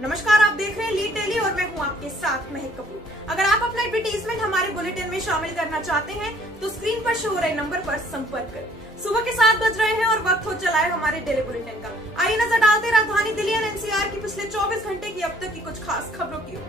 नमस्कार, आप देख रहे हैं लीड डेली और मैं हूं आपके साथ महक कपूर। अगर आप अपना एडवर्टीजमेंट हमारे बुलेटिन में शामिल करना चाहते हैं तो स्क्रीन पर शो हो रहे नंबर पर संपर्क करें। सुबह के 7 बज रहे हैं और वक्त हो चला है हमारे डेली बुलेटिन का। आइए नजर डालते राजधानी दिल्ली और एनसीआर की पिछले 24 घंटे की अब तक की कुछ खास खबरों की ओर।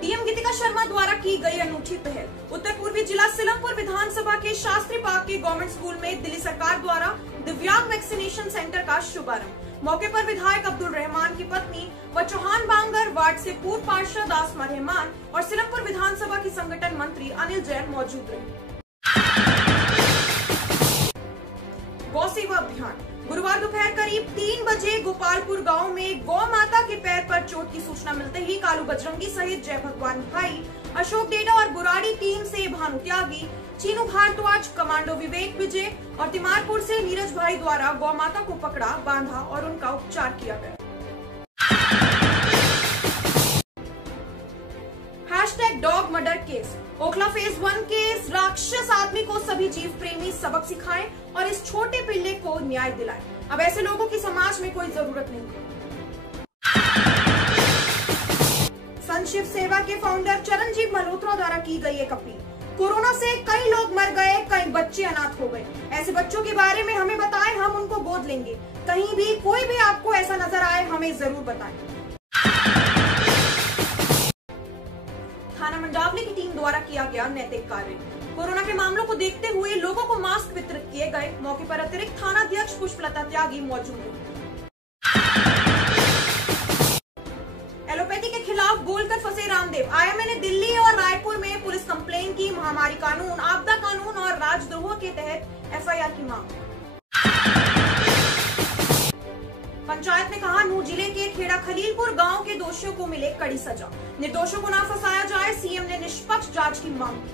डीएम गीतिका शर्मा द्वारा की गई अनूठी पहल। उत्तर पूर्वी जिला सीलमपुर विधानसभा के शास्त्री पार्क के गवर्नमेंट स्कूल में दिल्ली सरकार द्वारा दिव्यांग वैक्सीनेशन सेंटर का शुभारंभ। मौके पर विधायक अब्दुल रहमान की पत्नी व चौहान बांगर वार्ड से पूर्व पार्षद आसमा रहमान और सीलमपुर विधानसभा की संगठन मंत्री अनिल जैन मौजूद रहे। गौ सेवा अभियान। गुरुवार दोपहर करीब 3 बजे गोपालपुर गांव में गौ माता के पैर पर चोट की सूचना मिलते ही कालू बजरंगी सहित जय भगवान भाई, अशोक डेडा और बुराड़ी टीम से भानु त्यागी, चीनू भारद्वाज, कमांडो विवेक विजय और तिमारपुर से नीरज भाई द्वारा गौ माता को पकड़ा, बांधा और उनका उपचार किया गया। Dog murder case. Okhla phase 1 के इस राक्षस आदमी को सभी जीव प्रेमी सबक सिखाएं और इस छोटे पिल्ले को न्याय दिलाएं। अब ऐसे लोगों की समाज में कोई जरूरत नहीं। संत शिव सेवा के फाउंडर चरणजीव मल्होत्रा द्वारा की गई एक अपील। कोरोना से कई लोग मर गए, कई बच्चे अनाथ हो गए। ऐसे बच्चों के बारे में हमें बताएं, हम उनको गोद लेंगे। कहीं भी कोई भी आपको ऐसा नजर आए हमें जरूर बताएं। थाना मंडावली की टीम द्वारा किया गया नैतिक कार्य। कोरोना के मामलों को देखते हुए लोगों को मास्क वितरित किए गए। मौके पर अतिरिक्त थाना अध्यक्ष पुष्पलता त्यागी मौजूद रहे। एलोपैथी के खिलाफ बोलकर फंसे रामदेव। आईएमए ने दिल्ली और रायपुर में पुलिस कंप्लेन की। महामारी कानून, आपदा कानून और राजद्रोह के तहत एफआईआर की मांग। पंचायत ने कहा, नूंह जिले के खेड़ा खलीलपुर गांव के दोषियों को मिले कड़ी सजा। निर्दोषों को न फंसाया जाए, सीएम ने निष्पक्ष जांच की मांग की।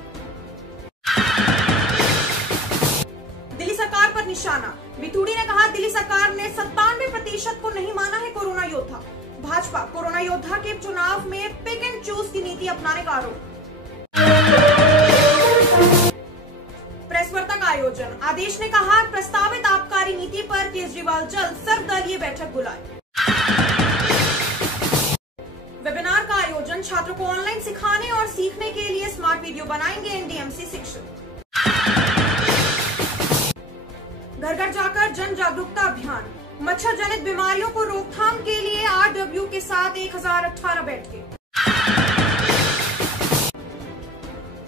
दिल्ली सरकार पर निशाना। बिथूड़ी ने कहा, दिल्ली सरकार ने 97% को नहीं माना है कोरोना योद्धा। भाजपा कोरोना योद्धा के चुनाव में पिक एंड चूज की नीति अपनाने का आरोप। प्रेस वार्ता का आयोजन। आदेश ने कहा, प्रस्तावित आबकारी नीति पर केजरीवाल जल्द सर्वदलीय बैठक बुलाए। वेबिनार का आयोजन। छात्रों को ऑनलाइन सिखाने और सीखने के लिए स्मार्ट वीडियो बनाएंगे एनडीएमसी शिक्षक। घर घर जाकर जन जागरूकता अभियान। मच्छर जनित बीमारियों को रोकथाम के लिए आरडब्ल्यू के साथ 1018 बैठकें।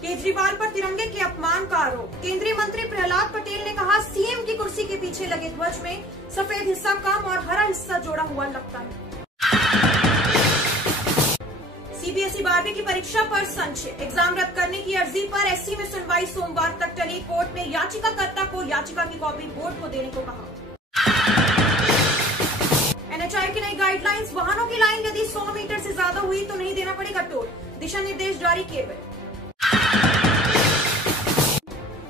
केजरीवाल पर तिरंगे के अपमान का आरोप। केंद्रीय मंत्री प्रहलाद पटेल ने कहा, सीएम की कुर्सी के पीछे लगे ध्वज में सफेद हिस्सा कम और हरा हिस्सा जोड़ा हुआ लगता है। सीबीएसई 12वीं की परीक्षा पर संशय। एग्जाम रद्द करने की अर्जी पर एससी में सुनवाई सोमवार तक टली। कोर्ट ने याचिकाकर्ता को याचिका की कॉपी बोर्ड को देने को कहा। एनएचआई की नई गाइडलाइंस। वाहनों की लाइन यदि 100 मीटर से ज्यादा हुई तो नहीं देना पड़ेगा टोल। दिशा निर्देश जारी किए गए।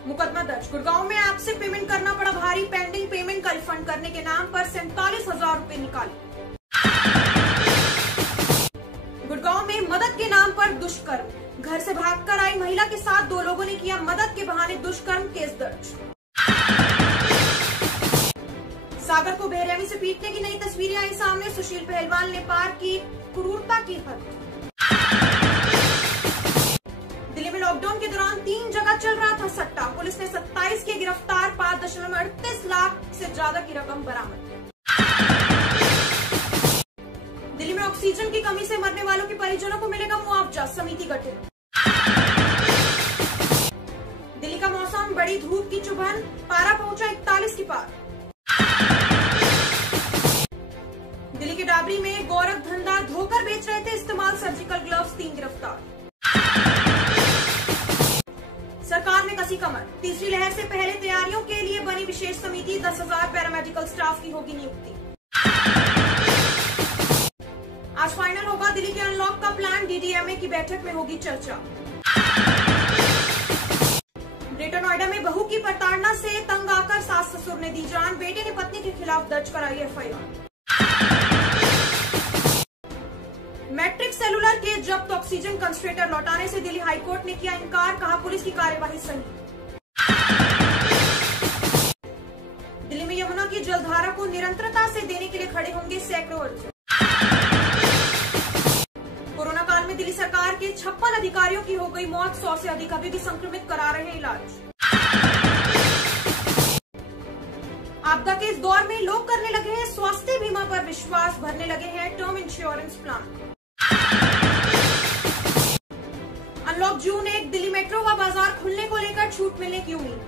मुकदमा दर्ज। गुड़गांव में ऐप से पेमेंट करना पड़ा भारी। पेंडिंग पेमेंट का रिफंड करने के नाम पर 47,000 रुपए निकाले। गुड़गांव में मदद के नाम पर दुष्कर्म। घर से भागकर आई महिला के साथ 2 लोगों ने किया मदद के बहाने दुष्कर्म, केस दर्ज। सागर को बेरहमी से पीटने की नई तस्वीरें आई सामने। सुशील पहलवान ने पार की क्रूरता की हद। दिल्ली में लॉकडाउन के दौरान 3 जगह चल रहा था सट्टा। पुलिस ने 27 के गिरफ्तार। 5.38 लाख से ज्यादा की रकम बरामद। दिल्ली में ऑक्सीजन की कमी से मरने वालों के परिजनों को मिलेगा मुआवजा। समिति गठित। दिल्ली का मौसम। बड़ी धूप की चुभन। पारा पहुंचा 41 के पार। दिल्ली के डाबरी में गोरख धंधा धोकर बेच रहे थे इस्तेमाल सर्जिकल ग्लव्स। 3 गिरफ्तार। सरकार ने कसी कमर। तीसरी लहर से पहले तैयारियों के लिए बनी विशेष समिति। 10,000 पैरामेडिकल स्टाफ की होगी नियुक्ति। आज फाइनल होगा दिल्ली के अनलॉक का प्लान। डीडीएमए की बैठक में होगी चर्चा। ग्रेटर नोएडा में बहू की प्रताड़ना से तंग आकर सास ससुर ने दी जान। बेटे ने पत्नी के खिलाफ दर्ज कराई एफआईआर। मैट्रिक सेलुलर के जब्त ऑक्सीजन कंसंट्रेटर लौटाने से दिल्ली हाईकोर्ट ने किया इनकार। कहा, पुलिस की कार्यवाही सही। दिल्ली में यमुना की जलधारा को निरंतरता से देने के लिए खड़े होंगे सैकड़ों अर्जुन। कोरोना काल में दिल्ली सरकार के 56 अधिकारियों की हो गई मौत, 100 से अधिक अभी भी संक्रमित करा रहे हैं इलाज। आपदा के इस दौर में लोग करने लगे हैं स्वास्थ्य बीमा पर विश्वास, भरने लगे हैं टर्म इंश्योरेंस प्लान। अनलॉक जून 1 दिल्ली मेट्रो व बाजार खुलने को लेकर छूट मिलने की उम्मीद।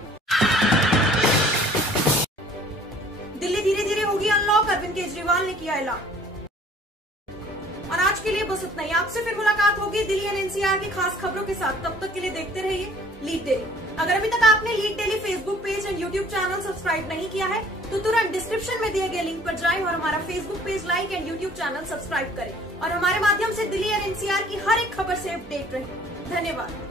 दिल्ली धीरे धीरे होगी अनलॉक, अरविंद केजरीवाल ने किया ऐलान। और आज के लिए बस इतना ही। आपसे फिर मुलाकात होगी दिल्ली और एनसीआर की खास खबरों के साथ। तब तक के लिए देखते रहिए लीड डेली। अगर अभी तक आपने lead daily Facebook page and YouTube channel subscribe नहीं किया है तो तुरंत डिस्क्रिप्शन में दिए गए लिंक पर जाएं और हमारा Facebook page like and YouTube channel subscribe करें और हमारे माध्यम से दिल्ली और एनसीआर की हर एक खबर से अपडेट रहें। धन्यवाद।